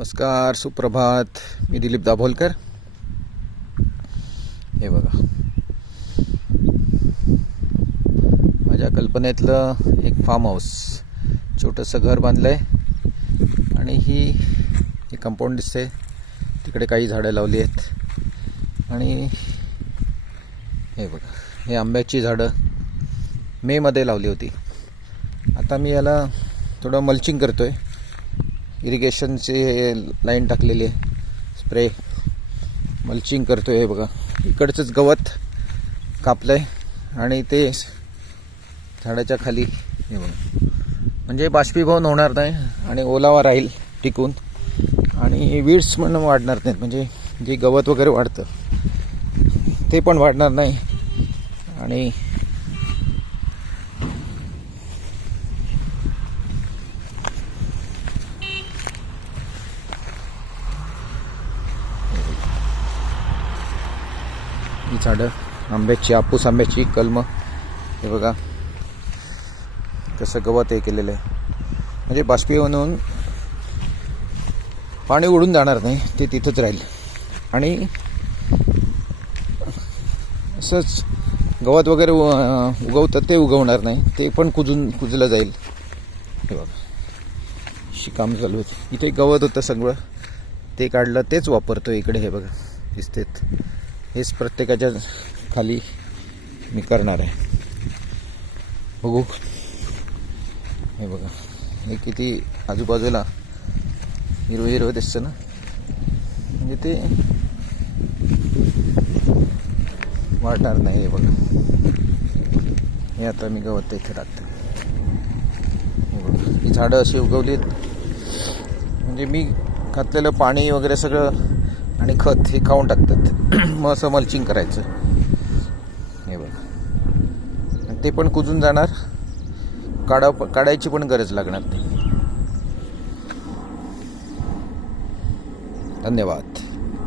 नमस्कार, सुप्रभात. मी दिलीप दाभोलकर. हे बघा, माझ्या कल्पनेतलं एक फार्म हाऊस, छोटंसं घर बांधलं आहे आणि ही कंपाऊंड दिसते. तिकडे काही झाडं लावली आहेत आणि हे बघा, हे आंब्याची झाडं मेमध्ये लावली होती. आता मी याला थोडं मल्चिंग करतो आहे. इरिगेशनचे लाईन टाकलेली आहे, स्प्रे मल्चिंग करतो आहे. बघा, इकडचंच गवत कापलं आहे आणि ते झाडाच्या खाली हे बघा, म्हणजे बाष्पीभवन होणार नाही आणि ओलावा राहील टिकून आणि वीड्स पण वाढणार नाहीत. म्हणजे जे गवत वगैरे वाढतं ते पण वाढणार नाही. आणि ही झाडं आंब्याची, हापूस आंब्याची कलमं, हे बघा कसं गवत हे केलेलं आहे. म्हणजे बाष्पीभवन होऊन पाणी उडून जाणार नाही, ते तिथंच राहील. आणि असंच गवत वगैरे उगवतं ते उगवणार नाही, ते पण कुजलं जाईल. हे बघा, काम चालू होतं. इथे गवत होतं सगळं, ते काढलं, तेच वापरतो इकडे. हे बघा दिसतेत. हेच प्रत्येकाच्या खाली मी करणार आहे. बघू, हे बघा, हे किती आजूबाजूला हिरवं हिरवं दिसतं ना, म्हणजे ते वाढणार नाही. हे बघा, हे आता मी गवत इथे टाकतो. हे बघा, ही झाडं अशी उगवलीत, म्हणजे मी घातलेलं पाणी वगैरे सगळं आणि खत हे खाऊन टाकतात. मग असं मल्चिंग करायचं. हे बघा, ते पण कुजून जाणार, काढायची पण गरज लागणार नाही. धन्यवाद.